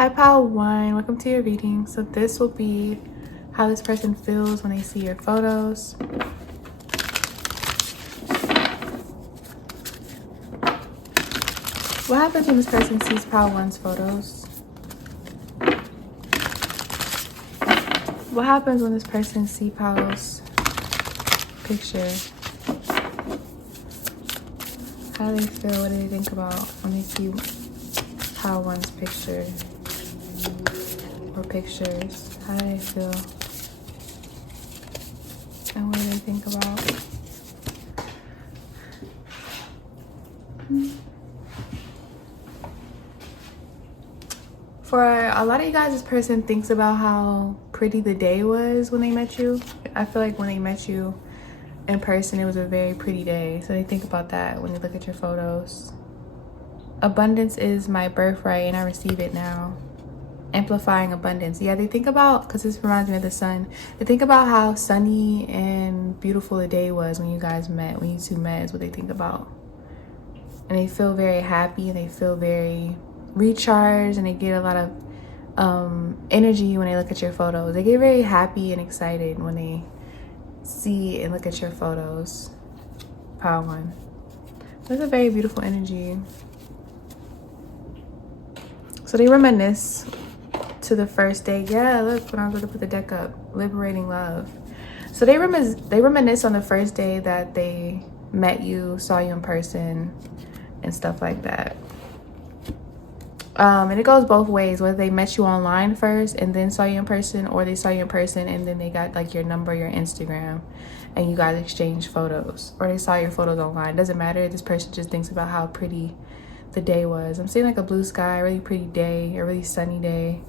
Hi pile 1, welcome to your reading. So this will be how this person feels when they see your photos. What happens when this person sees pile 1's photos? What happens when this person sees pile's picture? How do they feel? What do they think about when they see pile 1's picture? Or pictures? How do they feel? And what do they think about? For a lot of you guys, this person thinks about how pretty the day was when they met you. I feel like when they met you in person, it was a very pretty day. So they think about that when they look at your photos. Abundance is my birthright and I receive it now. Amplifying abundance. Yeah, they think about, because this reminds me of the sun, they think about how sunny and beautiful the day was when you guys met, when you two met, is what they think about. And they feel very happy and they feel very recharged and they get a lot of energy when they look at your photos. They get very happy and excited when they see and look at your photos. Pile 1. That's a very beautiful energy. So they reminisce to the first day. Yeah, look, when I was going to put the deck up, liberating love. So they reminisce on the first day that they met you, saw you in person and stuff like that. And it goes both ways, whether they met you online first and then saw you in person, or they saw you in person and then they got like your number, your Instagram, and you guys exchanged photos, or they saw your photos online. It doesn't matter. This person just thinks about how pretty the day was. I'm seeing like a blue sky, a really pretty day, a really sunny day.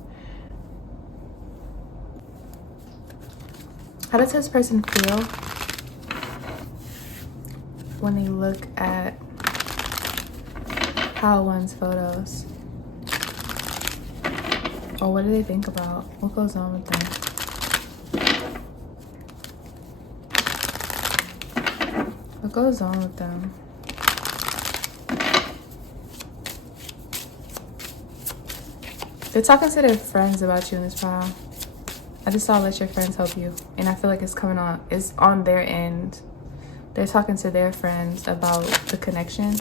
How does this person feel when they look at pile 1's photos? Or what do they think about? What goes on with them? What goes on with them? They're talking to their friends about you in this pile. I just saw let your friends help you. And I feel like it's coming on, it's on their end. They're talking to their friends about the connection.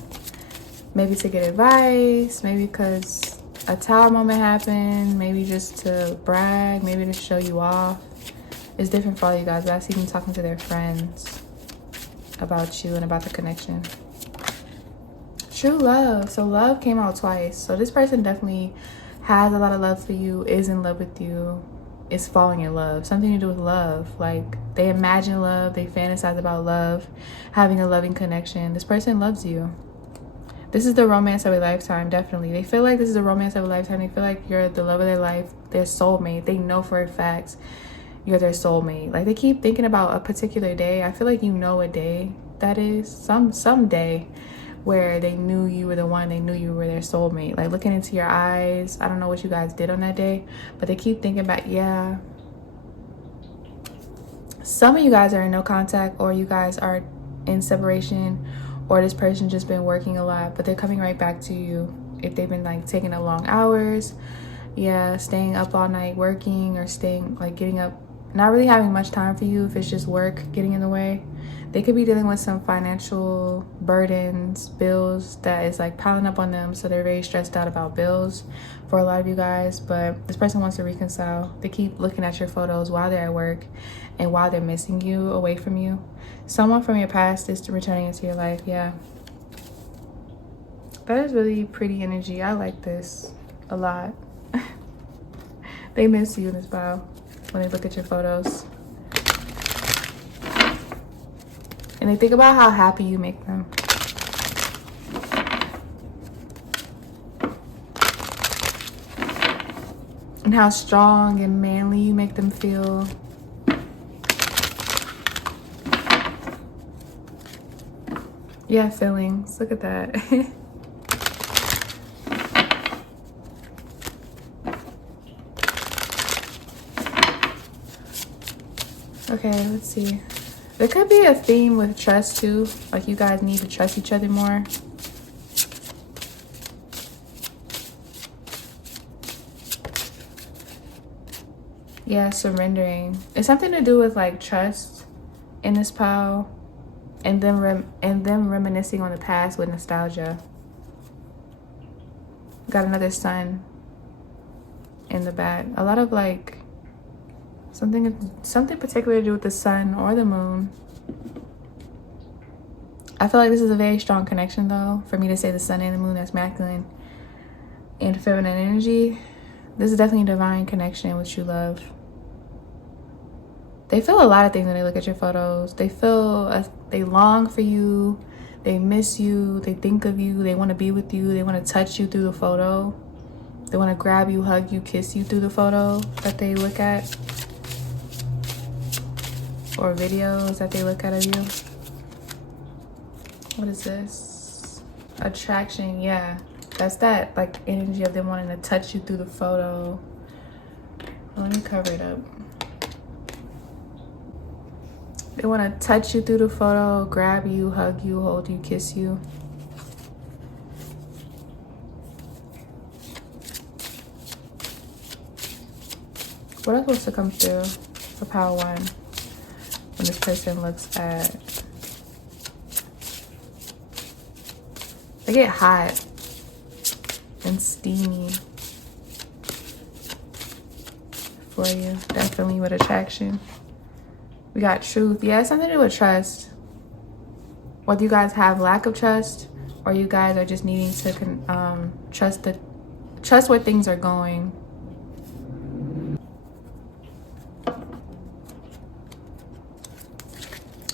Maybe to get advice, maybe because a tower moment happened, maybe just to brag, maybe to show you off. It's different for all you guys, but I see them talking to their friends about you and about the connection. True love. So love came out twice. So this person definitely has a lot of love for you, is in love with you, is falling in love. Something to do with love. Like they imagine love, they fantasize about love, having a loving connection. This person loves you. This is the romance of a lifetime, definitely. They feel like this is a romance of a lifetime. They feel like you're the love of their life, their soulmate. They know for a fact you're their soulmate. Like they keep thinking about a particular day. I feel like you know what day that is. Some day where they knew you were the one, they knew you were their soulmate. Like looking into your eyes. I don't know what you guys did on that day, but they keep thinking about, yeah. Some of you guys are in no contact, or you guys are in separation, or this person just been working a lot, but they're coming right back to you. If they've been like taking up long hours, yeah, staying up all night working, or staying like getting up, not really having much time for you if it's just work getting in the way. They could be dealing with some financial burdens, bills that is like piling up on them. So they're very stressed out about bills for a lot of you guys, but this person wants to reconcile. They keep looking at your photos while they're at work and while they're missing you, away from you. Someone from your past is returning into your life, yeah. That is really pretty energy. I like this a lot. They miss you in this pile when they look at your photos. And they think about how happy you make them. And how strong and manly you make them feel. Yeah, feelings. Look at that. Okay, let's see. There could be a theme with trust too. Like you guys need to trust each other more. Yeah, surrendering. It's something to do with like trust in this pile, and them reminiscing on the past with nostalgia. Got another sun in the back. A lot of like something particular to do with the sun or the moon. I feel like this is a very strong connection though. For me to say the sun and the moon, that's masculine and feminine energy. This is definitely a divine connection with true love. They feel a lot of things when they look at your photos. They long for you. They miss you. They think of you. They want to be with you. They want to touch you through the photo. They want to grab you, hug you, kiss you through the photo that they look at. Or videos that they look at of you. What is this? Attraction, yeah. That's that like energy of them wanting to touch you through the photo. Let me cover it up. They want to touch you through the photo, grab you, hug you, hold you, kiss you. What else supposed to come through for Power 1 when this person looks at... They get hot and steamy for you, definitely with attraction. We got truth. Yeah, it's something to do with trust. Whether you guys have lack of trust or you guys are just needing to trust where things are going.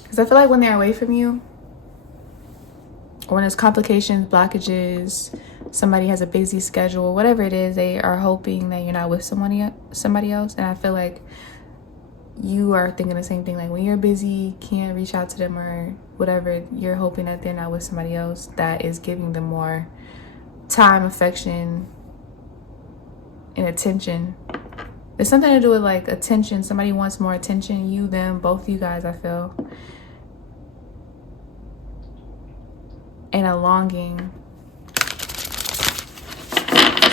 Because I feel like when they're away from you, or when there's complications, blockages, somebody has a busy schedule, whatever it is, they are hoping that you're not with somebody else. And I feel like you are thinking the same thing. Like when you're busy, can't reach out to them or whatever, you're hoping that they're not with somebody else that is giving them more time, affection, and attention. There's something to do with like attention. Somebody wants more attention. You, them, both of you guys, I feel. And a longing.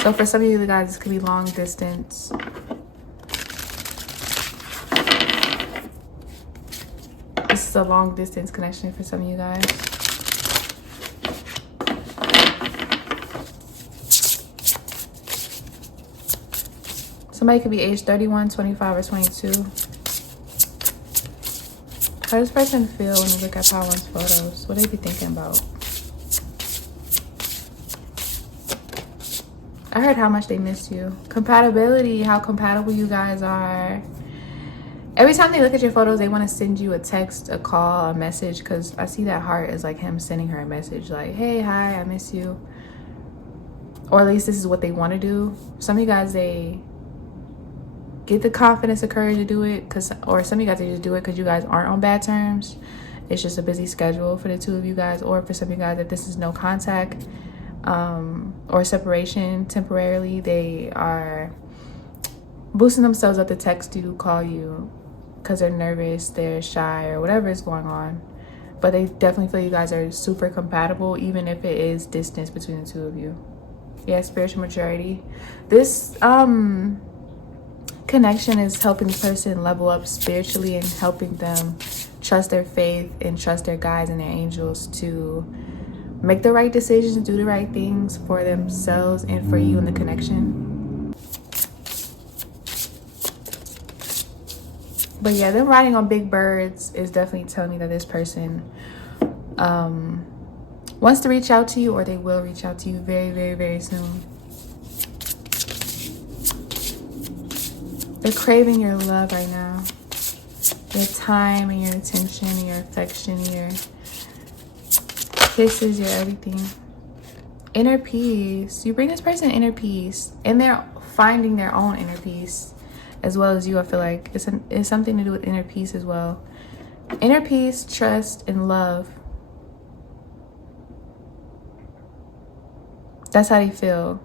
So for some of you guys, this could be long distance. This is a long distance connection for some of you guys. Somebody could be age 31, 25, or 22. How does this person feel when they look at Power 1's photos? What do they be thinking about? I heard how much they miss you. Compatibility, how compatible you guys are. Every time they look at your photos, they want to send you a text, a call, a message, because I see that heart is like him sending her a message like, hey, hi, I miss you. Or at least this is what they want to do. Some of you guys, they get the confidence or courage to do it, or some of you guys, they just do it because you guys aren't on bad terms. It's just a busy schedule for the two of you guys, or for some of you guys that this is no contact or separation temporarily. They are boosting themselves up to text you, call you, because they're nervous, they're shy, or whatever is going on. But they definitely feel you guys are super compatible, even if it is distance between the two of you. Yeah, spiritual maturity. This connection is helping the person level up spiritually and helping them trust their faith and trust their guides and their angels to make the right decisions and do the right things for themselves and for you in the connection. But yeah, them riding on big birds is definitely telling me that this person wants to reach out to you, or they will reach out to you very, very, very soon. They're craving your love right now. Your time and your attention and your affection, your kisses, your everything. Inner peace. You bring this person inner peace, and they're finding their own inner peace as well as you. I feel like it's something to do with inner peace as well. Inner peace, trust, and love. That's how they feel.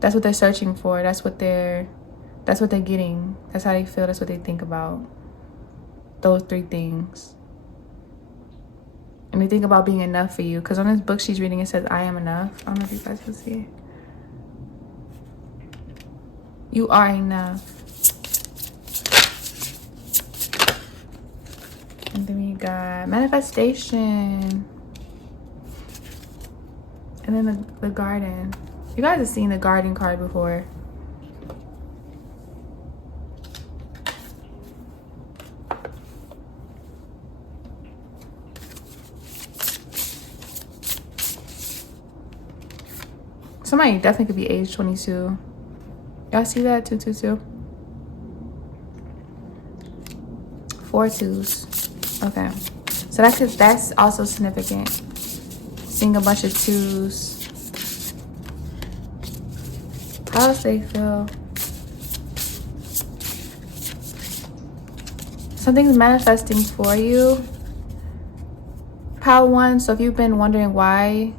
That's what they're searching for. That's what they're getting. That's how they feel. That's what they think about. Those three things. And they think about being enough for you. Because on this book she's reading, it says, I am enough. I don't know if you guys can see it. You are enough. And then we got manifestation. And then the garden. You guys have seen the garden card before. Somebody definitely could be age 22. Y'all see that? 222. 4 twos. Okay. So that's also significant. Seeing a bunch of twos. How else they feel? Something's manifesting for you. Pile 1. So if you've been wondering why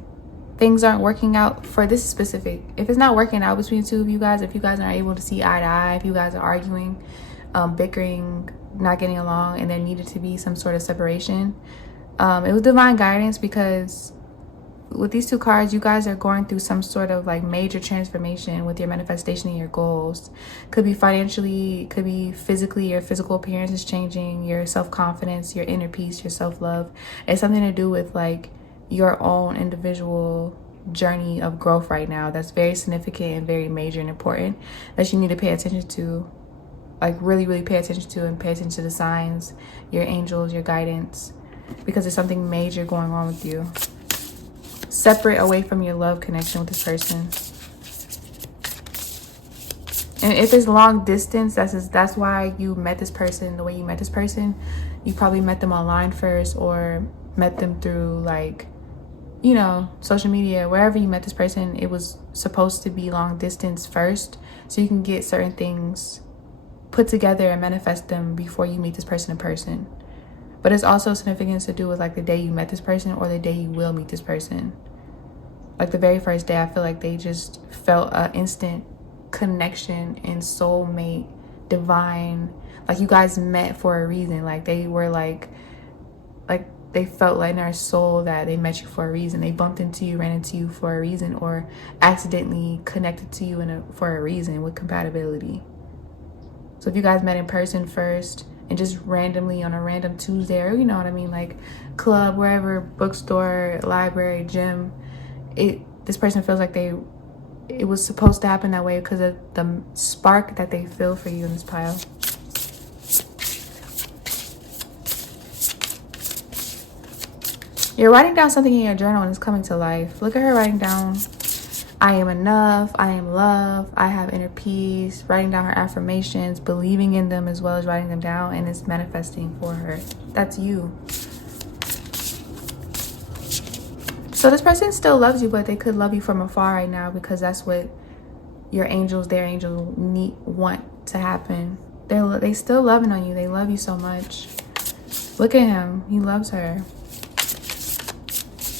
things aren't working out for this specific, if it's not working out between the two of you guys, if you guys aren't able to see eye to eye, if you guys are arguing, bickering, not getting along, and there needed to be some sort of separation, it was divine guidance, because with these two cards, you guys are going through some sort of like major transformation with your manifestation and your goals. Could be financially, could be physically, your physical appearance is changing, your self-confidence, your inner peace, your self-love. It's something to do with like your own individual journey of growth right now. That's very significant and very major and important, that you need to pay attention to. Like really, really pay attention to, and pay attention to the signs, your angels, your guidance, because there's something major going on with you. Separate away from your love connection with this person. And if it's long distance, that's why you met this person the way you met this person. You probably met them online first, or met them through like, you know, social media. Wherever you met this person, it was supposed to be long distance first, so you can get certain things put together and manifest them before you meet this person in person. But it's also significance to do with like the day you met this person, or the day you will meet this person. Like the very first day, I feel like they just felt an instant connection and soulmate, divine. Like you guys met for a reason. Like they were like they felt like in their soul that they met you for a reason. They bumped into you, ran into you for a reason, or accidentally connected to you for a reason with compatibility. So if you guys met in person first, and just randomly on a random Tuesday, or you know what I mean, like club, wherever, bookstore, library, gym, this person feels like it was supposed to happen that way because of the spark that they feel for you in this pile. You're writing down something in your journal and it's coming to life. Look at her writing down, I am enough, I am love, I have inner peace, writing down her affirmations, believing in them as well as writing them down, and it's manifesting for her. That's you. So this person still loves you, but they could love you from afar right now, because that's what your angels, their angels, want to happen. They still loving on you. They love you so much. Look at him. He loves her.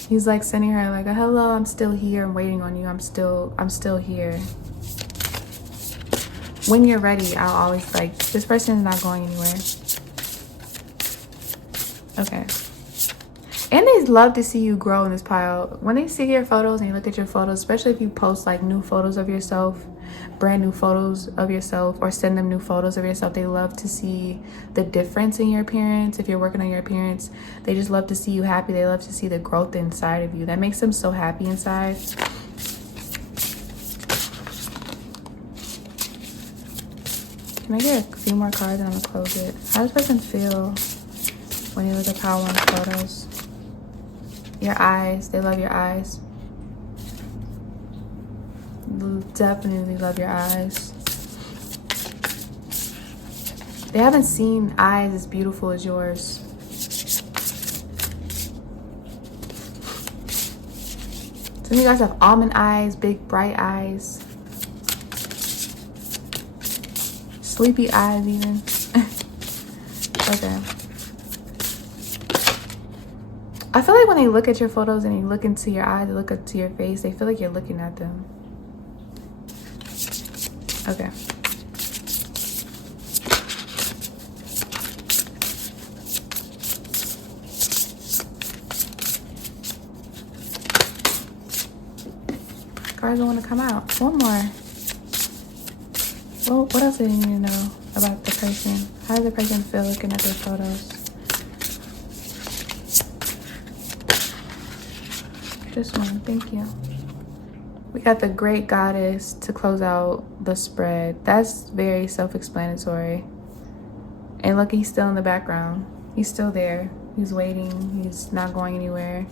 He's like sending her like a hello, I'm still here, I'm waiting on you, I'm still here. When you're ready, I'll always like, this person is not going anywhere. Okay. And they love to see you grow in this pile. When they see your photos and you look at your photos, especially if you post like new photos of yourself, brand new photos of yourself, or send them new photos of yourself, they love to see the difference in your appearance. If you're working on your appearance, they just love to see you happy. They love to see the growth inside of you. That makes them so happy inside. Can I get a few more cards and I'm gonna close it? How does this person feel when you look at pile 1 photos? Your eyes, they love your eyes. Definitely love your eyes. They haven't seen eyes as beautiful as yours. Some of you guys have almond eyes, big bright eyes. Sleepy eyes even. Okay. I feel like when they look at your photos and you look into your eyes, they look into your face, they feel like you're looking at them. Okay. Cards don't want to come out. One more. Well, what else do you need to know about the person? How does the person feel looking at their photos? Just one. Thank you. We got the Great Goddess to close out the spread. That's very self-explanatory. And look, he's still in the background. He's still there. He's waiting. He's not going anywhere.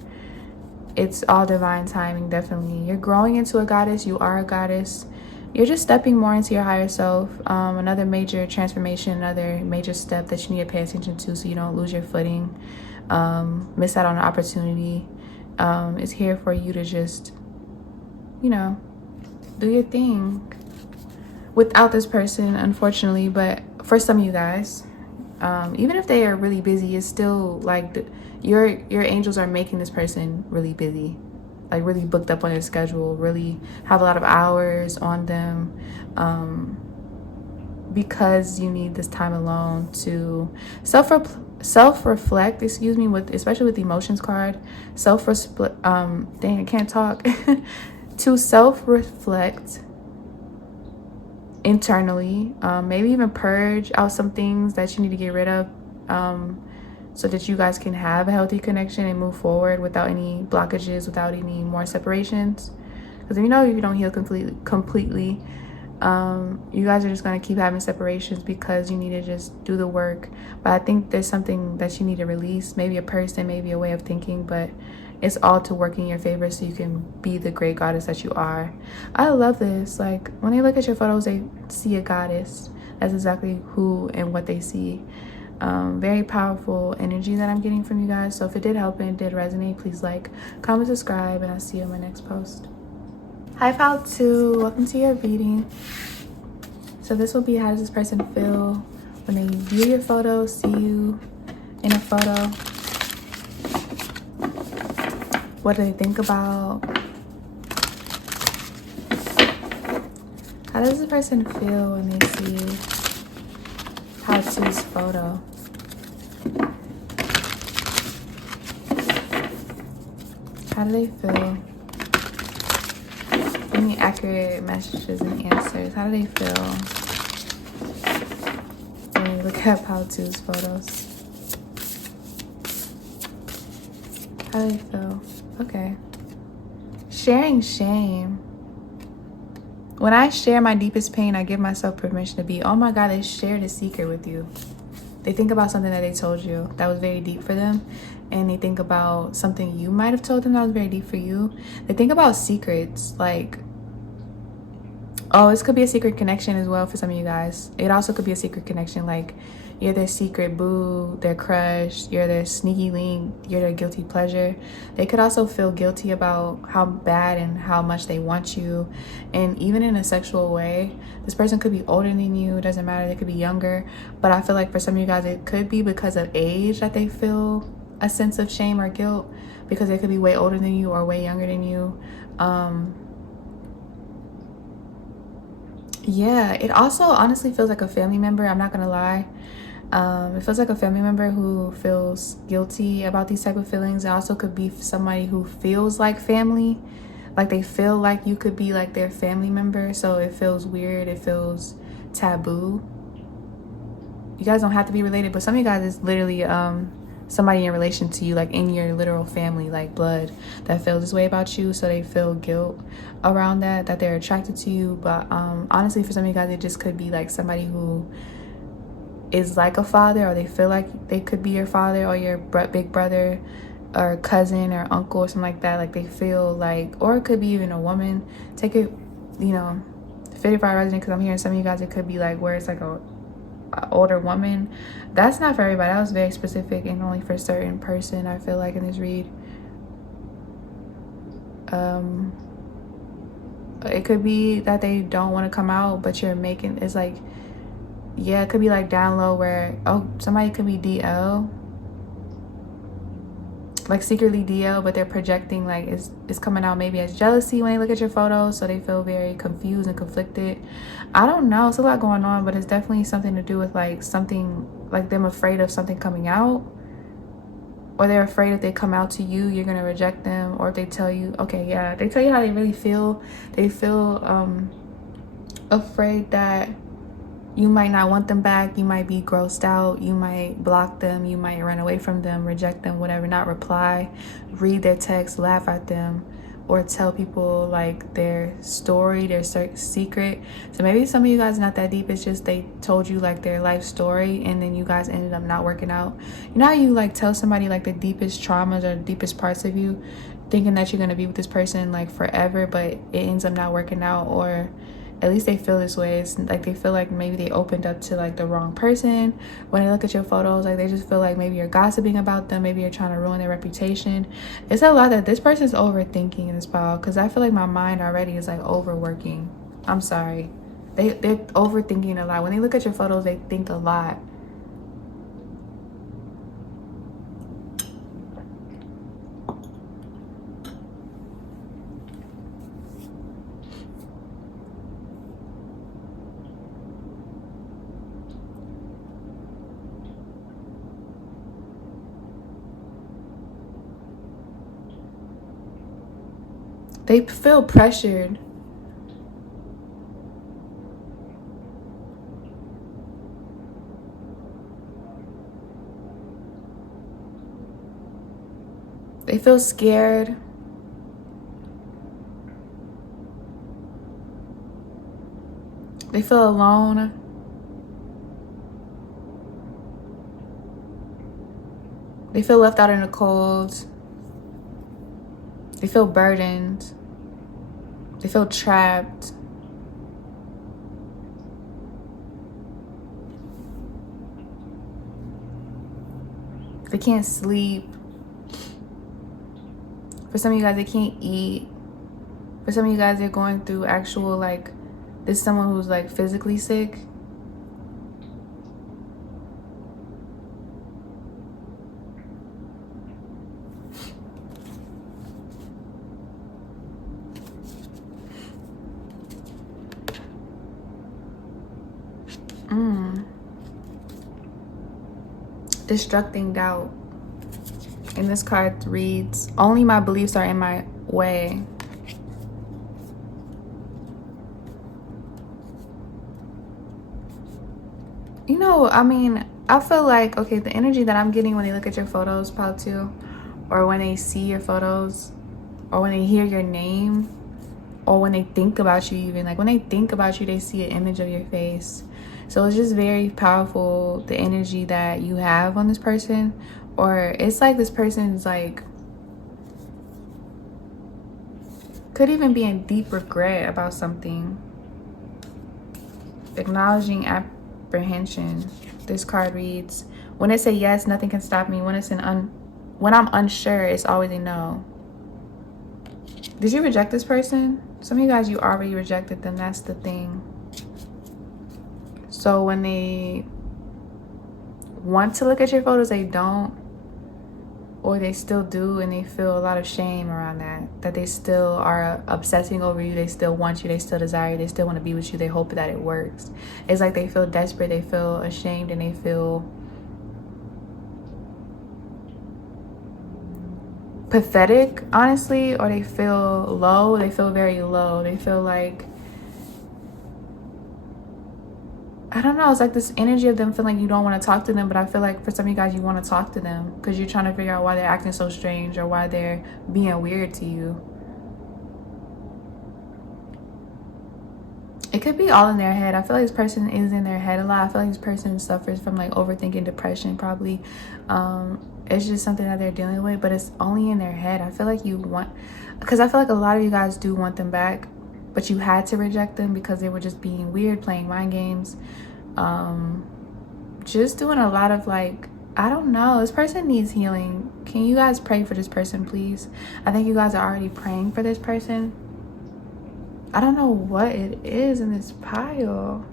It's all divine timing, definitely. You're growing into a goddess. You are a goddess. You're just stepping more into your higher self. Another major transformation, another major step that you need to pay attention to so you don't lose your footing, miss out on an opportunity. Is here for you to just, you know, do your thing without this person, unfortunately. But for some of you guys, even if they are really busy, it's still like your angels are making this person really busy, like really booked up on their schedule, really have a lot of hours on them, because you need this time alone to self-reflect, excuse me, with especially with the emotions card, dang, I can't talk. To self-reflect internally, maybe even purge out some things that you need to get rid of, so that you guys can have a healthy connection and move forward without any blockages, without any more separations. Because if you don't heal completely, you guys are just going to keep having separations because you need to just do the work. But I think there's something that you need to release, maybe a person, maybe a way of thinking, but it's all to work in your favor so you can be the great goddess that you are. I love this. Like, when they look at your photos, they see a goddess. That's exactly who and what they see. Very powerful energy that I'm getting from you guys. So if it did help and it did resonate, please like, comment, subscribe, and I'll see you in my next post. Hi, Pal 2. Welcome to your reading. So this will be, how does this person feel when they view your photo, see you in a photo? What do they think about? How does the person feel when they see Pal 2's photo? How do they feel? Any accurate messages and answers? How do they feel when you look at Pal 2's photos? How do they feel? Okay. Sharing shame. When I share my deepest pain, I give myself permission to be, oh my God, they shared a secret with you. They think about something that they told you that was very deep for them. And they think about something you might have told them that was very deep for you. They think about secrets, like, oh, this could be a secret connection as well for some of you guys. It also could be a secret connection, like you're their secret boo, their crush, you're their sneaky link, you're their guilty pleasure. They could also feel guilty about how bad and how much they want you. And even in a sexual way, this person could be older than you, it doesn't matter, they could be younger. But I feel like for some of you guys, it could be because of age that they feel a sense of shame or guilt, because they could be way older than you or way younger than you. Yeah, it also honestly feels like a family member, I'm not gonna lie. It feels like a family member who feels guilty about these type of feelings. It also could be somebody who feels like family, like they feel like you could be like their family member, so it feels weird, it feels taboo. You guys don't have to be related, but some of you guys is literally somebody in relation to you, like in your literal family, like blood, that feels this way about you, so they feel guilt around that they're attracted to you. But honestly, for some of you guys, it just could be like somebody who is like a father, or they feel like they could be your father or your big brother or cousin or uncle or something like that. Like they feel like, or it could be even a woman. Take it, 55 resident, because I'm hearing some of you guys, it could be like where it's like a older woman. That's not for everybody. That was very specific and only for a certain person, I feel like, in this read. It could be that they don't want to come out, but you're making, it's like, yeah, it could be like down low where, oh, somebody could be DL, like secretly DL, but they're projecting like it's coming out maybe as jealousy when they look at your photos, so they feel very confused and conflicted. I don't know, it's a lot going on, but it's definitely something to do with like something, like them afraid of something coming out, or they're afraid if they come out to you, you're gonna reject them. Or if they tell you, okay, yeah, they tell you how they really feel, they feel afraid that you might not want them back, you might be grossed out, you might block them, you might run away from them, reject them, whatever, not reply, read their text, laugh at them. or tell people like their story, their secret. So maybe some of you guys not that deep, it's just they told you like their life story and then you guys ended up not working out. You know how you like tell somebody like the deepest traumas or the deepest parts of you, thinking that you're going to be with this person like forever, but it ends up not working out, or at least they feel this way. It's like they feel like maybe they opened up to like the wrong person. When they look at your photos, like they just feel like maybe you're gossiping about them, maybe you're trying to ruin their reputation. It's a lot that this person's overthinking in this pile, because I feel like my mind already is like overworking. I'm sorry, they're overthinking a lot. When they look at your photos, they think a lot. They feel pressured. They feel scared. They feel alone. They feel left out in the cold. They feel burdened. They feel trapped. They can't sleep. For some of you guys, they can't eat. For some of you guys, they're going through actual, like, this is someone who's like physically sick. Destructing doubt. And this card reads, only my beliefs are in my way. You know, I mean, I feel like, okay, the energy that I'm getting when they look at your photos, pile 2, or when they see your photos, or when they hear your name, or when they think about you even. Like, when they think about you, they see an image of your face. So it's just very powerful, the energy that you have on this person. Or it's like this person's like, could even be in deep regret about something. Acknowledging apprehension. This card reads, when it's a yes, nothing can stop me. When it's when I'm unsure, it's always a no. Did you reject this person? Some of you guys, you already rejected them. That's the thing. So when they want to look at your photos, they don't, or they still do, and they feel a lot of shame around that they still are obsessing over you, they still want you, they still desire you, they still want to be with you, they hope that it works. It's like they feel desperate, they feel ashamed, and they feel pathetic, honestly, or they feel low. They feel very low. They feel like, I don't know, it's like this energy of them feeling like you don't want to talk to them, but I feel like for some of you guys, you want to talk to them because you're trying to figure out why they're acting so strange or why they're being weird to you. It could be all in their head. I feel like this person is in their head a lot. I feel like this person suffers from like overthinking, depression, probably. It's just something that they're dealing with, but it's only in their head. I feel like you want, because I feel like a lot of you guys do want them back, but you had to reject them because they were just being weird, playing mind games, just doing a lot of like, I don't know, this person needs healing. Can you guys pray for this person, please? I think you guys are already praying for this person. I don't know what it is in this pile.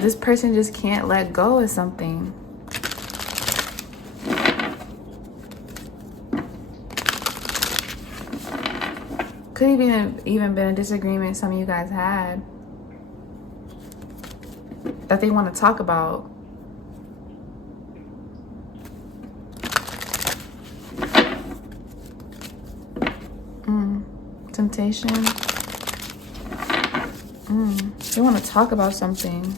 This person just can't let go of something. Could even been a disagreement some of you guys had that they want to talk about. temptation. They want to talk about something.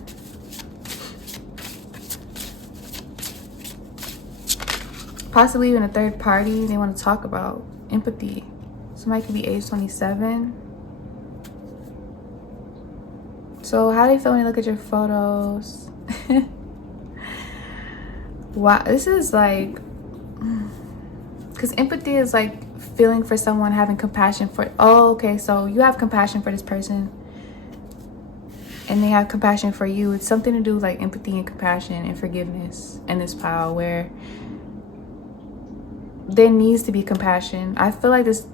Possibly even a third party they want to talk about. Empathy. Somebody could be age 27. So how do you feel when you look at your photos? Wow, this is like, because empathy is like feeling for someone, having compassion for, oh, okay, so you have compassion for this person and they have compassion for you. It's something to do with like empathy and compassion and forgiveness in this pile, where there needs to be compassion. I feel like this,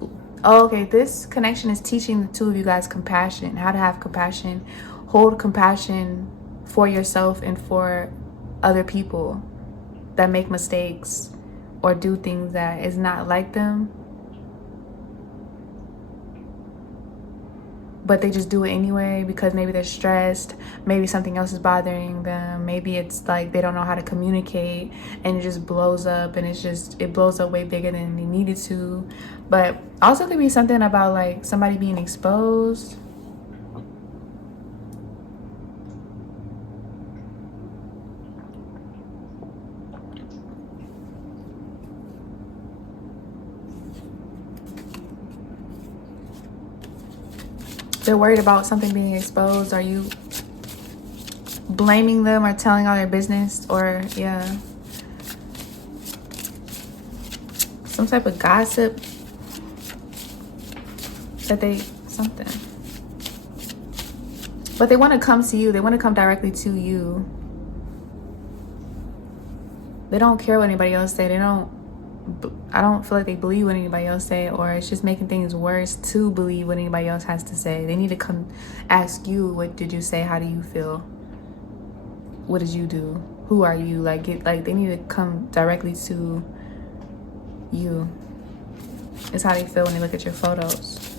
oh, okay, this connection is teaching the two of you guys compassion, how to have compassion, hold compassion for yourself and for other people that make mistakes or do things that is not like them, but they just do it anyway because maybe they're stressed, maybe something else is bothering them, maybe it's like they don't know how to communicate and it just blows up, and it blows up way bigger than they needed to. But also could be something about like somebody being exposed. They're worried about something being exposed. Are you blaming them or telling all their business? Or, yeah, some type of gossip that they, something. But they want to come to you. They want to come directly to you. They don't care what anybody else say. I don't feel like they believe what anybody else say, or it's just making things worse to believe what anybody else has to say. They need to come ask you, what did you say? How do you feel? What did you do? Who are you? Like they need to come directly to you. It's how they feel when they look at your photos.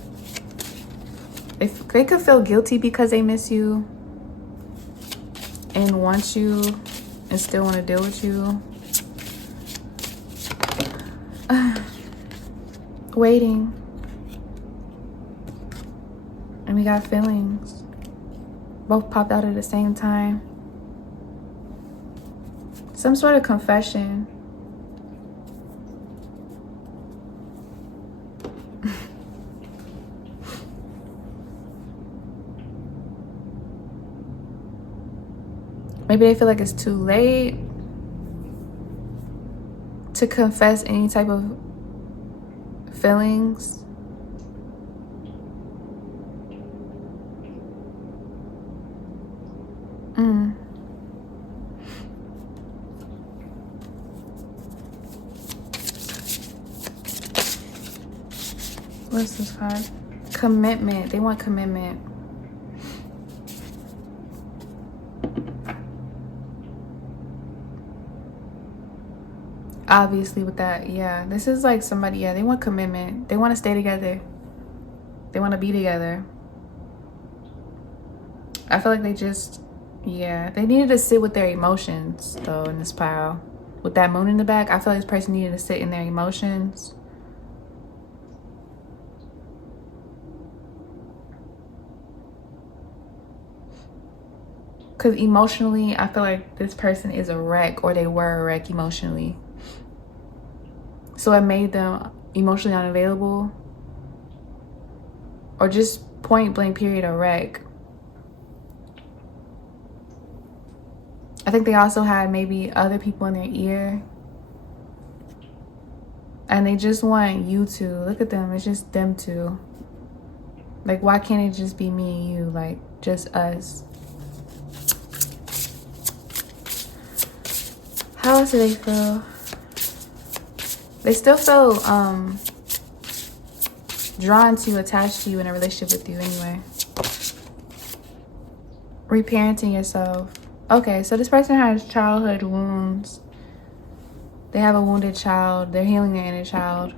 If they could feel guilty because they miss you and want you and still want to deal with you. Waiting. And we got feelings. Both popped out at the same time. Some sort of confession. Maybe they feel like it's too late to confess any type of feelings. What's this card? Commitment. They want commitment. Obviously with that, yeah, this is like somebody, yeah, they want commitment. They want to stay together. They want to be together. I feel like they just, yeah, they needed to sit with their emotions though in this pile. With that moon in the back, I feel like this person needed to sit in their emotions. Because emotionally, I feel like this person is a wreck, or they were a wreck emotionally. So it made them emotionally unavailable, or just point blank period a wreck. I think they also had maybe other people in their ear, and they just want you to look at them. It's just them two. Like, why can't it just be me and you? Like, just us. How else do they feel? They still feel drawn to you, attached to you, in a relationship with you anyway. Reparenting yourself. Okay, so this person has childhood wounds. They have a wounded child. They're healing their inner child.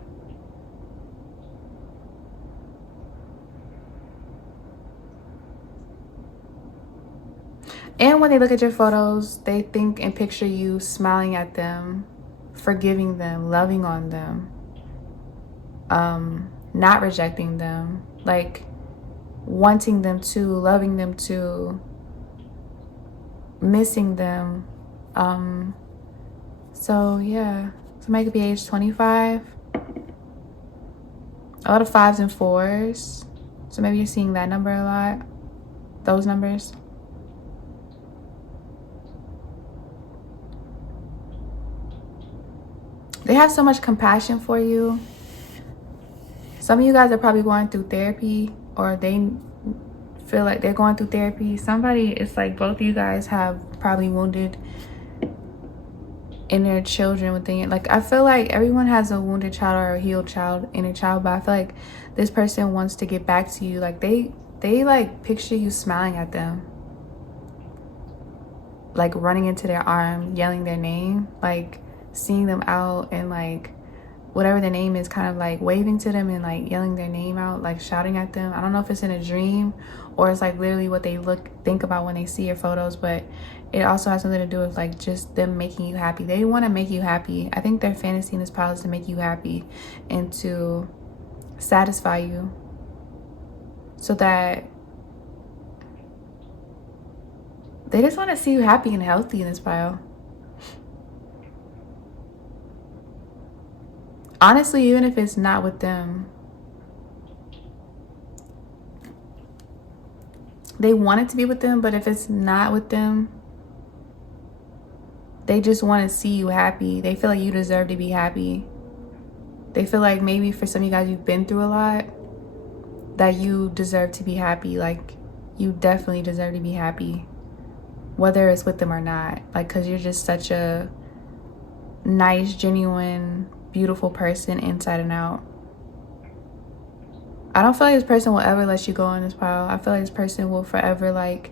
And when they look at your photos, they think and picture you smiling at them, forgiving them, loving on them, not rejecting them, like wanting them to, loving them to, missing them. So yeah, somebody could be age 25. A lot of 5s and 4s. So maybe you're seeing that number a lot. Those numbers. They have so much compassion for you. Some of you guys are probably going through therapy, or they feel like they're going through therapy. Somebody, it's like both of you guys have probably wounded inner children within it. Like, I feel like everyone has a wounded child or a healed child, inner child, but I feel like this person wants to get back to you. Like they like picture you smiling at them, like running into their arm, yelling their name, like seeing them out and like whatever their name is, kind of like waving to them and like yelling their name out, like shouting at them. I don't know if it's in a dream or it's like literally what they think about when they see your photos, but it also has something to do with like just them making you happy. They want to make you happy. I think their fantasy in this pile is to make you happy and to satisfy you, so that they just want to see you happy and healthy in this pile. Honestly, even if it's not with them, they want it to be with them, but if it's not with them, they just want to see you happy. They feel like you deserve to be happy. They feel like maybe for some of you guys, you've been through a lot, that you deserve to be happy. Like, you definitely deserve to be happy, whether it's with them or not. Like, because you're just such a nice, genuine, beautiful person inside and out. I don't feel like this person will ever let you go in this pile. I feel like this person will forever like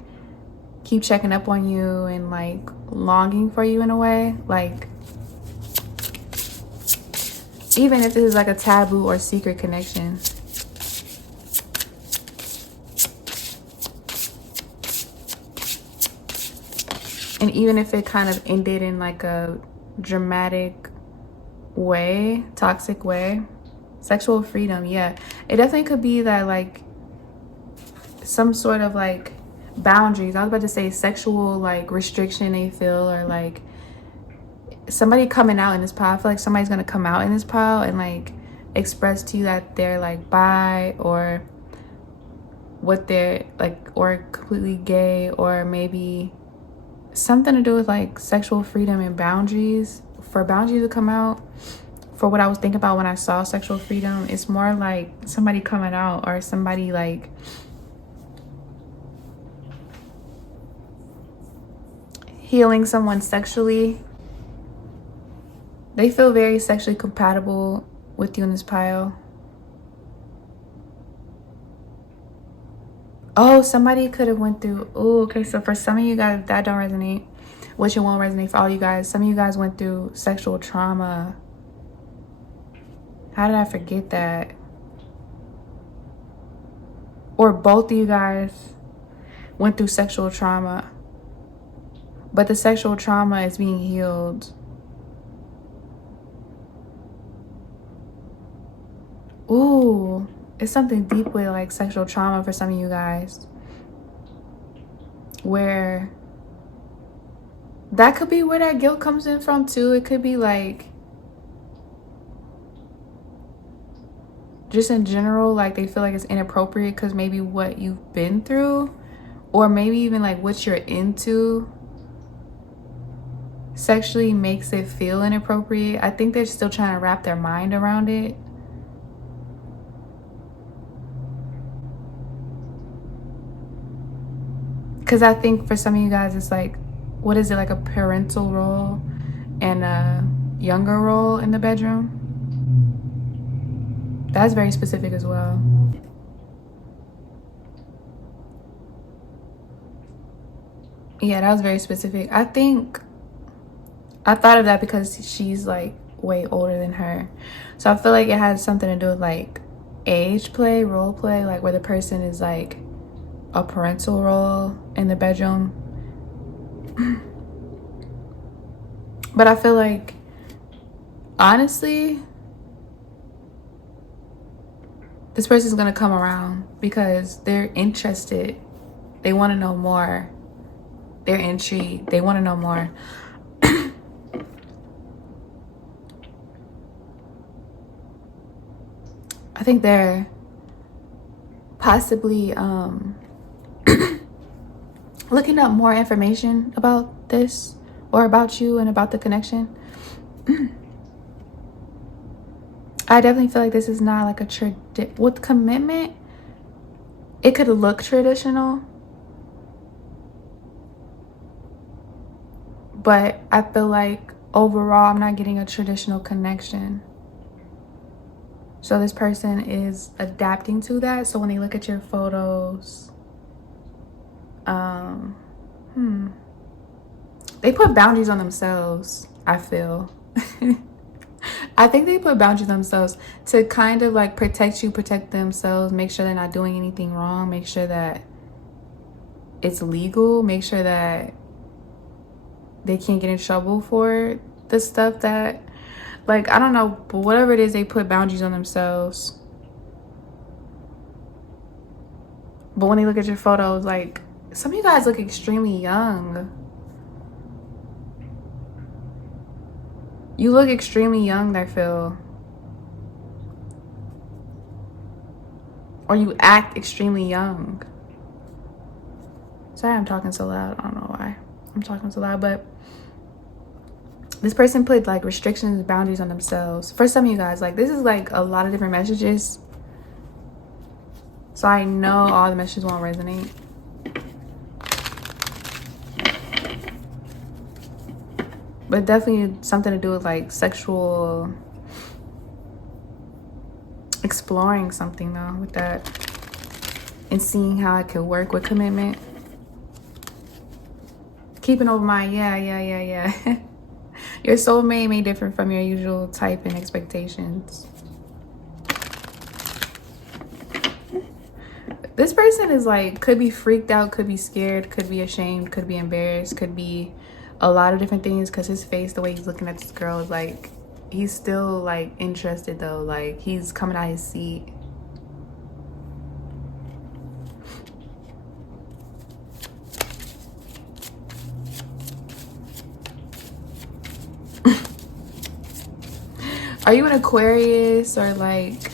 keep checking up on you and like longing for you in a way. Like, even if this is like a taboo or secret connection. And even if it kind of ended in like a dramatic way, toxic way, sexual freedom, yeah, it definitely could be that like some sort of like boundaries. I was about to say sexual like restriction they feel, or like somebody coming out in this pile. I feel like somebody's gonna come out in this pile and like express to you that they're like bi, or what they're like, or completely gay, or maybe something to do with like sexual freedom and boundaries. For boundaries to come out, for what I was thinking about when I saw sexual freedom, it's more like somebody coming out, or somebody like healing someone sexually. They feel very sexually compatible with you in this pile. Oh, somebody could have went through, oh, okay, so for some of you guys that don't resonate, which it won't resonate for all you guys, some of you guys went through sexual trauma. How did I forget that? Or both of you guys went through sexual trauma, but the sexual trauma is being healed. Ooh, it's something deep with like sexual trauma for some of you guys, where that could be where that guilt comes in from too. It could be like just in general, like they feel like it's inappropriate because maybe what you've been through, or maybe even like what you're into sexually makes it feel inappropriate. I think they're still trying to wrap their mind around it. Because I think for some of you guys, it's like, what is it, like a parental role and a younger role in the bedroom? That's very specific as well. Yeah, that was very specific. I think I thought of that because she's like way older than her. So I feel like it has something to do with like age play, role play, like where the person is like a parental role in the bedroom. But I feel like, honestly, This person's gonna come around because they're interested. They want to know more. They're intrigued. They want to know more. I think they're possibly looking up more information about this or about you and about the connection. I definitely feel like this is not like a with commitment. It could look traditional, but I feel like overall I'm not getting a traditional connection. So this person is adapting to that. So when they look at your photos, they put boundaries on themselves, I feel. I think they put boundaries on themselves to kind of like protect you, protect themselves, make sure they're not doing anything wrong, make sure that it's legal, make sure that they can't get in trouble for the stuff that, like, I don't know, but whatever it is, they put boundaries on themselves. But when they look at your photos, like, some of you guys look extremely young. You look extremely young, I feel. Or you act extremely young. Sorry I'm talking so loud. I don't know why I'm talking so loud, but this person put like restrictions and boundaries on themselves. For some of you guys, like, this is like a lot of different messages. So I know all the messages won't resonate. But definitely something to do with like sexual exploring something though with that. And seeing how it could work with commitment. Keeping over mind, yeah. Your soulmate may differ from your usual type and expectations. This person is like, could be freaked out, could be scared, could be ashamed, could be embarrassed, could be a lot of different things, because his face, the way he's looking at this girl, is like, he's still like interested though. Like, he's coming out of his seat. Are you an Aquarius or like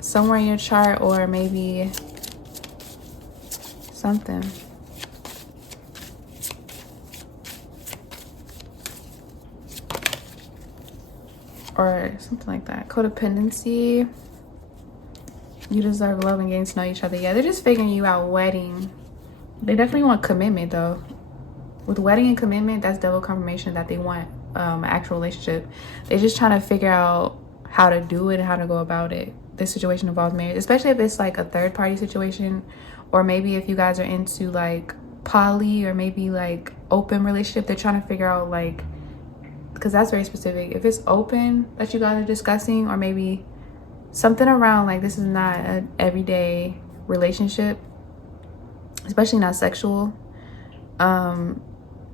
somewhere in your chart, or maybe something? Or something like that. Codependency. You deserve love and getting to know each other. Yeah, they're just figuring you out. Wedding. They definitely want commitment though. With wedding and commitment, that's double confirmation that they want an actual relationship. They're just trying to figure out how to do it and how to go about it. This situation involves marriage, especially if it's like a third party situation, or maybe if you guys are into like poly or maybe like open relationship. They're trying to figure out like, because that's very specific, if it's open that you guys are discussing, or maybe something around like this is not an everyday relationship, especially not sexual.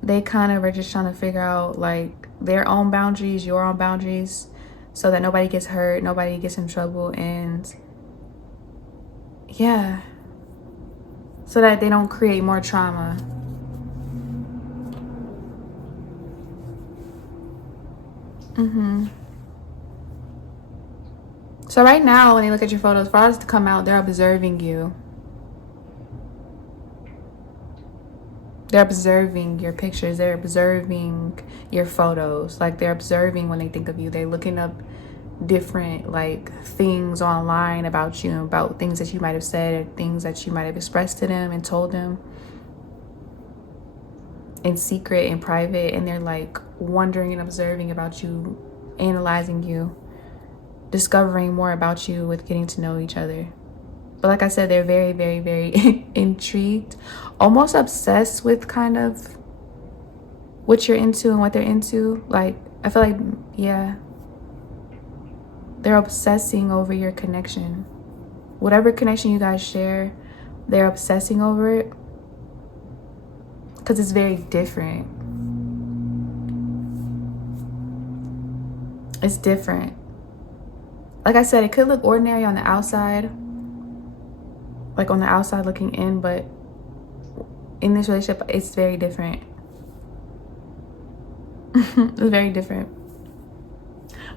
They kind of are just trying to figure out like their own boundaries, your own boundaries, so that nobody gets hurt, nobody gets in trouble, and yeah, so that they don't create more trauma. So right now, when they look at your photos, for artists to come out, they're observing you. They're observing your pictures. They're observing your photos. Like, they're observing when they think of you. They're looking up different like things online about you, about things that you might have said, or things that you might have expressed to them and told them in secret, in private. And they're like wondering and observing about you, analyzing you, discovering more about you with getting to know each other. But like I said, they're very, very, very intrigued, almost obsessed with kind of what you're into and what they're into. Like, I feel like, yeah, they're obsessing over your connection. Whatever connection you guys share, they're obsessing over it because it's very different. It's different. like I said, it could look ordinary on the outside, like on the outside looking in, but in this relationship, it's very different. It's very different.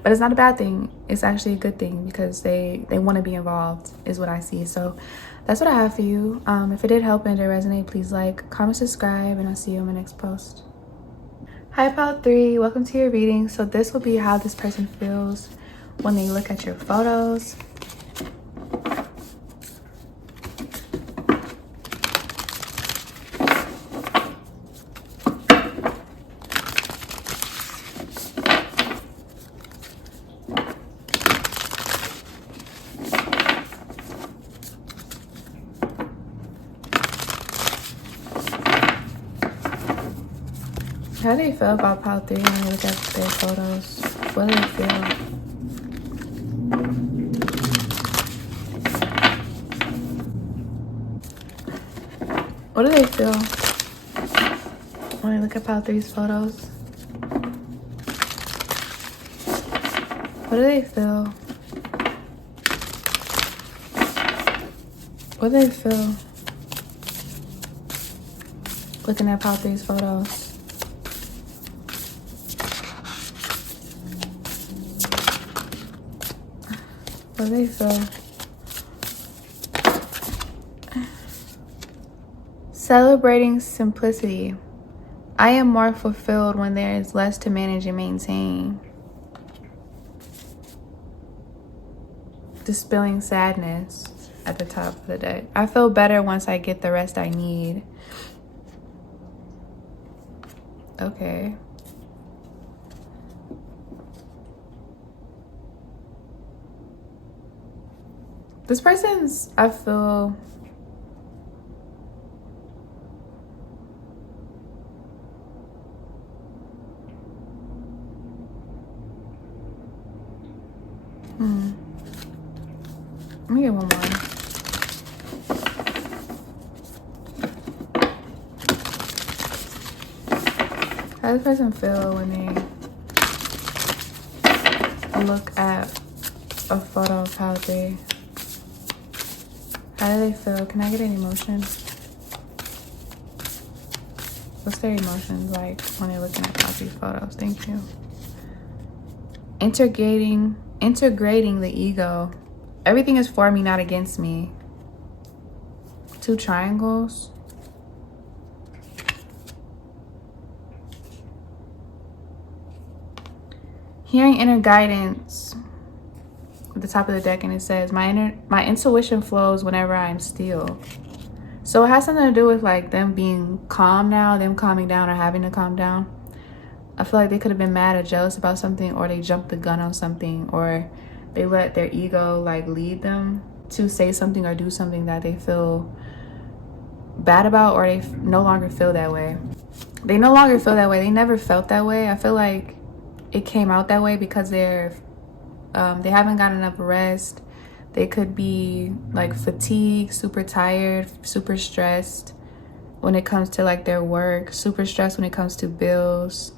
But it's not a bad thing. It's actually a good thing because they want to be involved is what I see. So that's what I have for you. If it did help and it did resonate, please like, comment, subscribe, and I'll see you in my next post. Hi, Pile 3. Welcome to your reading. So this will be how this person feels when they look at your photos. How do they feel about Pile 3 when they look at their photos? What do they feel? What do they feel when they look at Pile 3's photos? What do they feel? What do they feel looking at Pile 3's photos? What do they feel? Celebrating simplicity. I am more fulfilled when there is less to manage and maintain. Dispelling sadness at the top of the deck. I feel better once I get the rest I need. Okay. This person's, I feel, let me get one more. How does this person feel when they look at a photo of Pile 3? How do they feel? Can I get an emotion? What's their emotions like when they're looking at Pile 3 photos? Thank you. Integrating the ego. Everything is for me, not against me. 2 triangles. Hearing inner guidance at the top of the deck, and it says my intuition flows whenever I'm still. So it has something to do with like them being calm now, them calming down or having to calm down. I feel like they could have been mad or jealous about something, or they jumped the gun on something, or they let their ego like lead them to say something or do something that they feel bad about, or they no longer feel that way. They no longer feel that way. They never felt that way. I feel like it came out that way because they haven't got enough rest. They could be like fatigued, super tired, super stressed when it comes to like their work, super stressed when it comes to bills.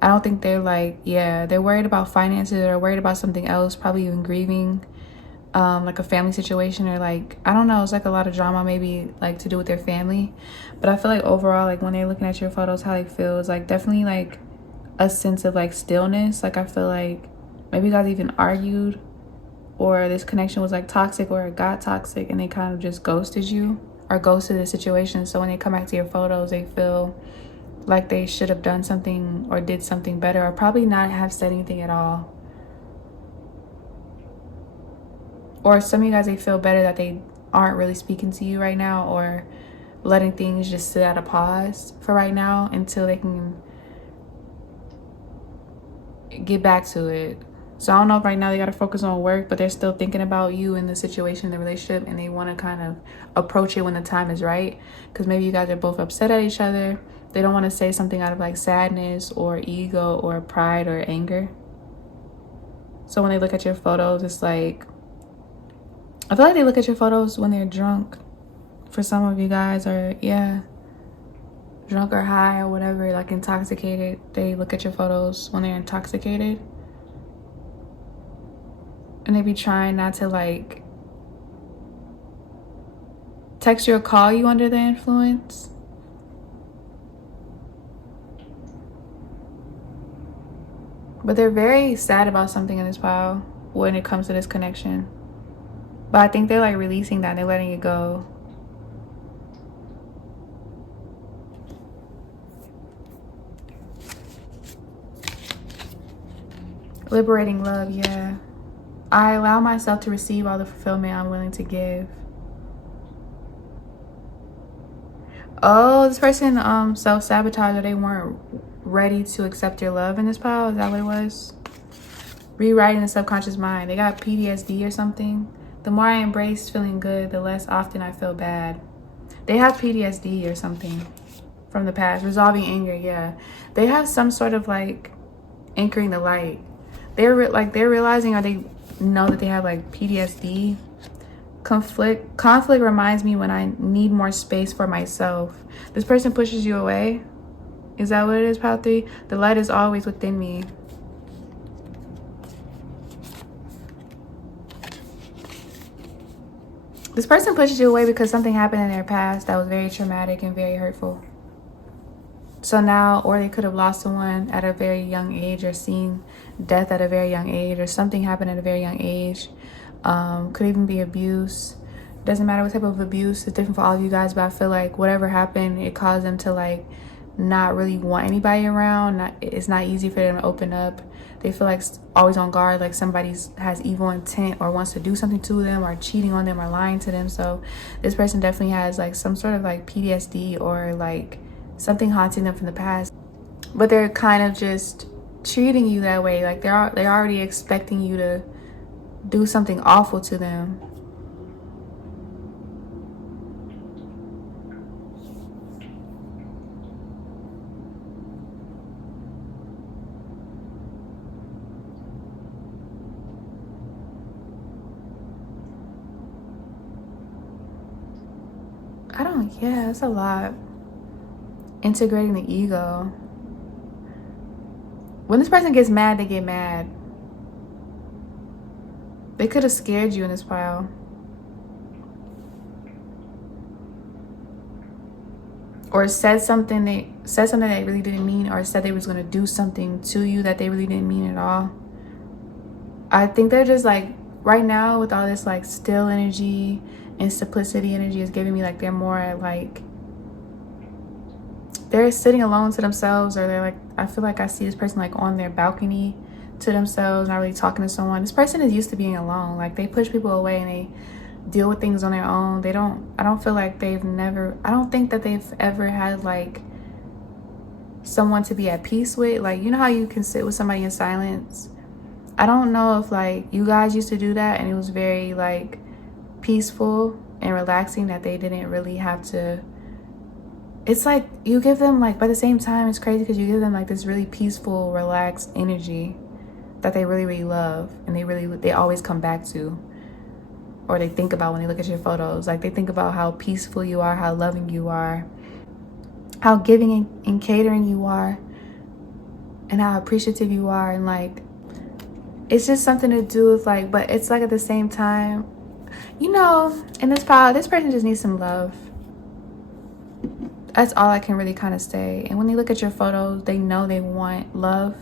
I don't think they're like, yeah, they're worried about finances or worried about something else, probably even grieving, like a family situation, or like, I don't know, it's like a lot of drama maybe like to do with their family. But I feel like overall, like when they're looking at your photos, how they feel is like definitely like a sense of like stillness. Like I feel like maybe you guys even argued, or this connection was like toxic, or it got toxic and they kind of just ghosted you or ghosted the situation. So when they come back to your photos, they feel like they should have done something or did something better, or probably not have said anything at all. Or some of you guys, they feel better that they aren't really speaking to you right now, or letting things just sit at a pause for right now until they can get back to it. So I don't know if right now they got to focus on work, but they're still thinking about you and the situation, the relationship, and they want to kind of approach it when the time is right. Because maybe you guys are both upset at each other. They don't want to say something out of like sadness or ego or pride or anger. So when they look at your photos, it's like, I feel like they look at your photos when they're drunk for some of you guys, or yeah, drunk or high or whatever, like intoxicated. They look at your photos when they're intoxicated. And they be trying not to like text you or call you under the influence. But they're very sad about something in this pile when it comes to this connection. But I think they're like releasing that. They're letting it go. Liberating love, yeah. I allow myself to receive all the fulfillment I'm willing to give. Oh, this person self-sabotaged, or they weren't ready to accept your love in this pile. Is that what it was? Rewriting the subconscious mind. They got PTSD or something. The more I embrace feeling good, the less often I feel bad. They have PTSD or something from the past. Resolving anger, yeah. They have some sort of like anchoring the light. They're realizing, or they know that they have like PTSD. Conflict reminds me when I need more space for myself. This person pushes you away. Is that what it is, pile 3? The light is always within me. This person pushes you away because something happened in their past that was very traumatic and very hurtful. So now, or they could have lost someone at a very young age, or seen death at a very young age, or something happened at a very young age. Could even be abuse. Doesn't matter what type of abuse. It's different for all of you guys, but I feel like whatever happened, it caused them to like not really want anybody around. It's not easy for them to open up. They feel like always on guard, like somebody has evil intent or wants to do something to them, or cheating on them, or lying to them. So this person definitely has like some sort of like PTSD, or like something haunting them from the past. But they're kind of just treating you that way. Like they're already expecting you to do something awful to them. Yeah, that's a lot. Integrating the ego. When this person gets mad, they get mad. They could have scared you in this pile. Or said something they really didn't mean, or said they was going to do something to you that they really didn't mean at all. I think they're just like, right now with all this like still energy and simplicity energy is giving me like they're more like they're sitting alone to themselves, or they're like, I feel like I see this person like on their balcony to themselves, not really talking to someone. This person is used to being alone. Like they push people away and they deal with things on their own. I don't feel like I don't think that they've ever had like someone to be at peace with. Like, you know how you can sit with somebody in silence? I don't know if like you guys used to do that and it was very like peaceful and relaxing, that they didn't really have to. It's like you give them like, by the same time it's crazy because you give them like this really peaceful, relaxed energy that they really, really love, and they always come back to, or they think about when they look at your photos. Like they think about how peaceful you are, how loving you are, how giving and catering you are, and how appreciative you are. And like it's just something to do with like, but it's like at the same time, you know, in this pile, this person just needs some love. That's all I can really kind of say. And when they look at your photos, they know they want love,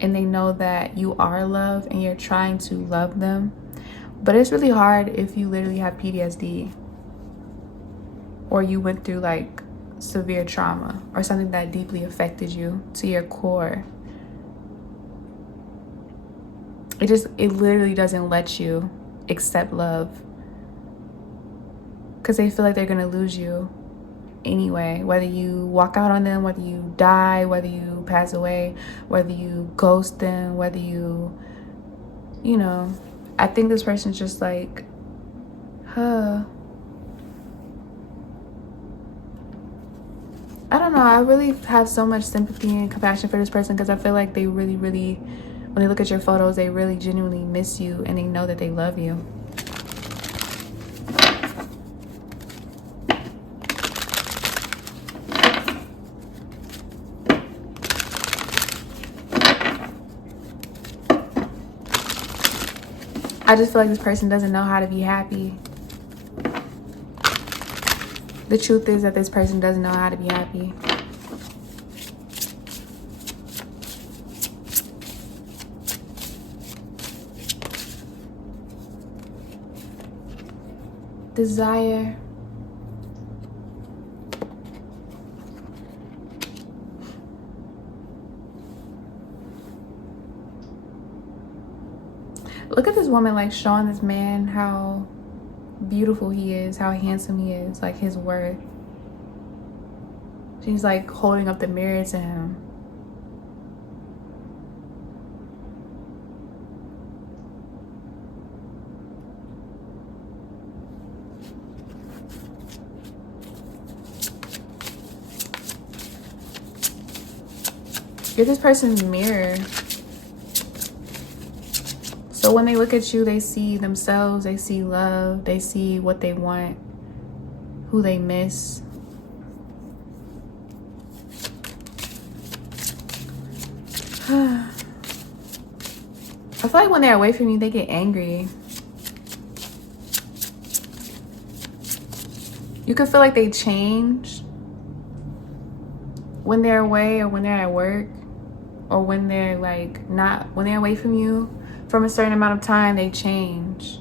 and they know that you are love and you're trying to love them. But it's really hard if you literally have PTSD, or you went through like severe trauma, or something that deeply affected you to your core. It literally doesn't let you accept love, because they feel like they're gonna lose you anyway, whether you walk out on them, whether you die, whether you pass away, whether you ghost them, whether you know. I think this person's just like, I don't know. I really have so much sympathy and compassion for this person, because I feel like they really, really, when they look at your photos, they really genuinely miss you, and they know that they love you. I just feel like this person doesn't know how to be happy. The truth is that this person doesn't know how to be happy. Desire. Look at this woman like showing this man how beautiful he is, how handsome he is, like his worth. She's like holding up the mirror to him. You're this person's mirror. So when they look at you, they see themselves, they see love, they see what they want, who they miss. I feel like when they're away from you, they get angry. You can feel like they change when they're away, or when they're at work, or when they're like not, when they're away from you from a certain amount of time, they change.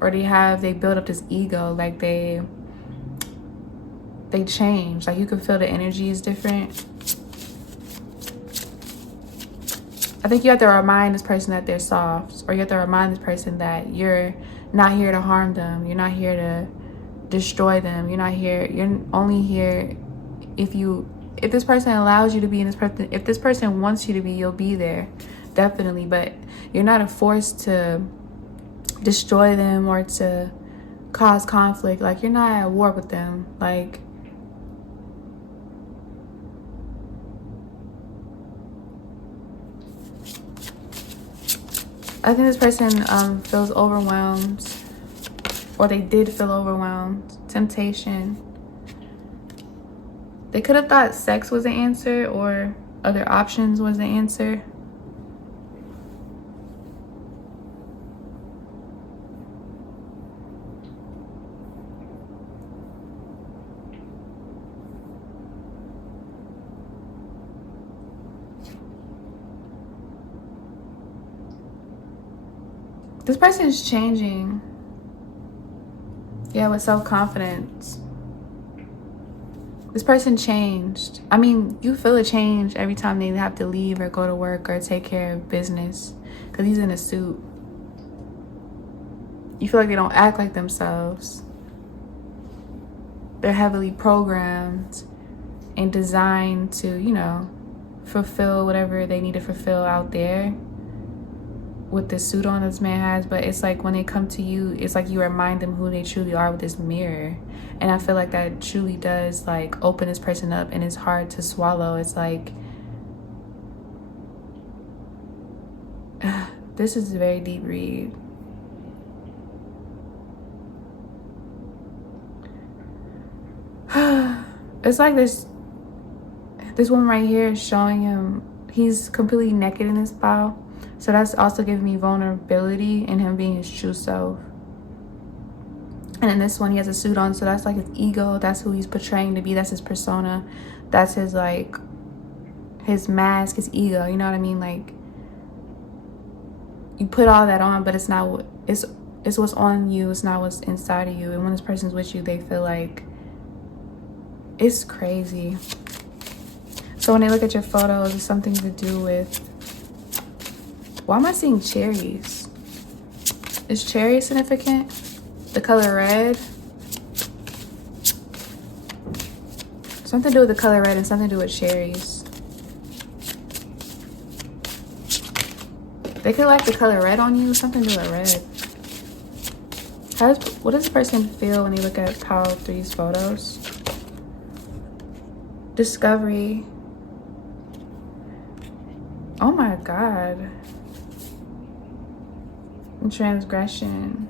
Or they build up this ego, like they change. Like you can feel the energy is different. I think you have to remind this person that they're soft, or you have to remind this person that you're not here to harm them. You're not here to destroy them. You're only here if this person allows you to be in this person. If this person wants you to be, you'll be there, definitely. But you're not a force to destroy them or to cause conflict. Like you're not at war with them. Like I think this person feels overwhelmed, or they did feel overwhelmed. Temptation. They could have thought sex was the answer, or other options was the answer. This person is changing. Yeah, with self-confidence. This person changed. I mean, you feel a change every time they have to leave or go to work or take care of business, because he's in a suit. You feel like they don't act like themselves. They're heavily programmed and designed to, you know, fulfill whatever they need to fulfill out there with the suit on this man has. But it's like when they come to you, it's like you remind them who they truly are with this mirror. And I feel like that truly does like open this person up, and it's hard to swallow. It's like this is a very deep read. It's like this woman right here is showing him he's completely naked in this pile. So that's also giving me vulnerability and him being his true self. And in this one, he has a suit on, so that's like his ego. That's who he's portraying to be. That's his persona. That's his like his mask, his ego. You know what I mean? Like you put all that on, but it's not what it's what's on you. It's not what's inside of you. And when this person's with you, they feel like it's crazy. So when they look at your photos, it's something to do with. Why am I seeing cherries? Is cherry significant? The color red? Something to do with the color red and something to do with cherries. They could like the color red on you, something to do with red. What does the person feel when they look at pile 3's photos? Discovery. Oh my God. And transgression.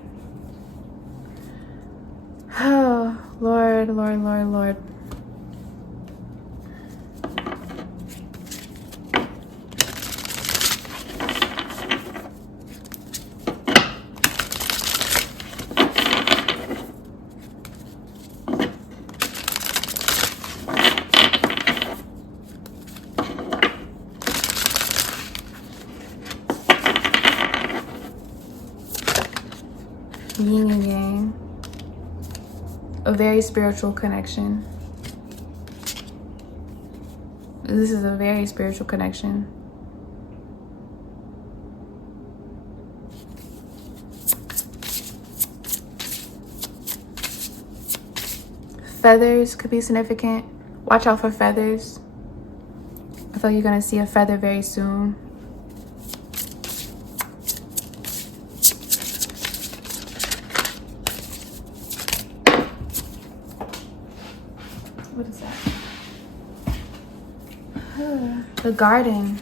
Oh, Lord, Lord, Lord, Lord. A very spiritual connection. This is a very spiritual connection. Feathers could be significant. Watch out for feathers. I feel like you're gonna see a feather very soon. What is that? The garden.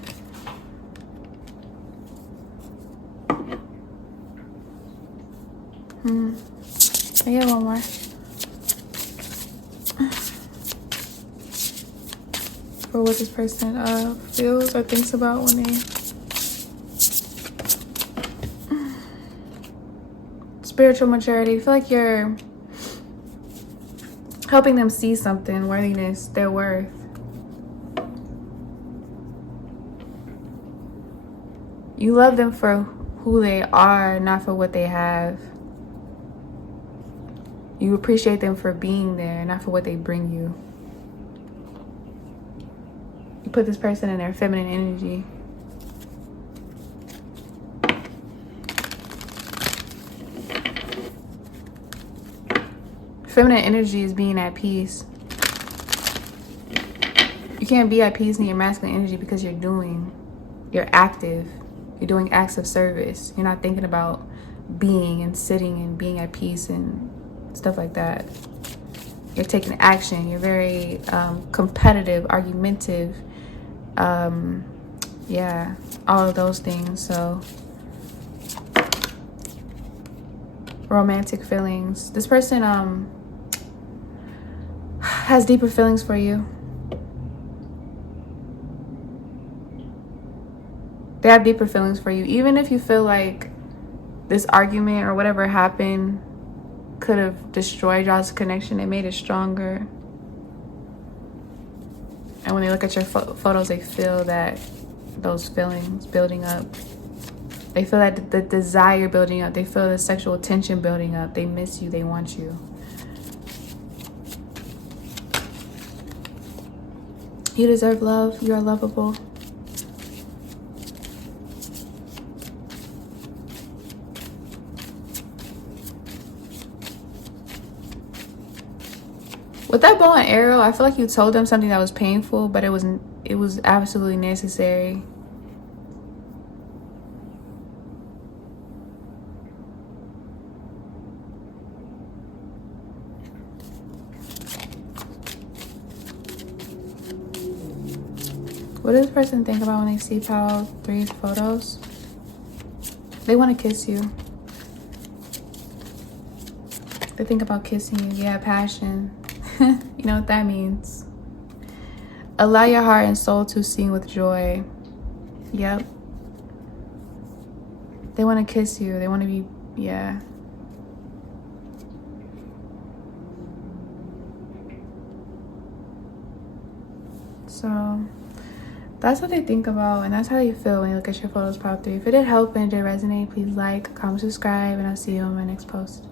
I get one more. For what this person feels or thinks about when they... Spiritual maturity. I feel like you're helping them see something, worthiness, their worth. You love them for who they are, not for what they have. You appreciate them for being there, not for what they bring you. You put this person in their feminine energy. Feminine energy is being at peace. You can't be at peace in your masculine energy because you're active. You're doing acts of service. You're not thinking about being and sitting and being at peace and stuff like that. You're taking action. You're very competitive, argumentative. Yeah, all of those things. So romantic feelings. This person has deeper feelings for you. They have deeper feelings for you. Even if you feel like this argument or whatever happened could have destroyed y'all's connection, it made it stronger. And when they look at your photos, they feel that those feelings building up. They feel that the desire building up. They feel the sexual tension building up. They miss you. They want you. You deserve love. You are lovable. With that bow and arrow, I feel like you told them something that was painful, but it was absolutely necessary. What does this person think about when they see Pile 3's photos? They want to kiss you. They think about kissing you. Yeah, passion. You know what that means. Allow your heart and soul to sing with joy. Yep. They want to kiss you. They want to be, yeah. So that's what they think about, and that's how they feel when you look at your photos, Pile 3. If it did help and it did resonate, please like, comment, subscribe, and I'll see you on my next post.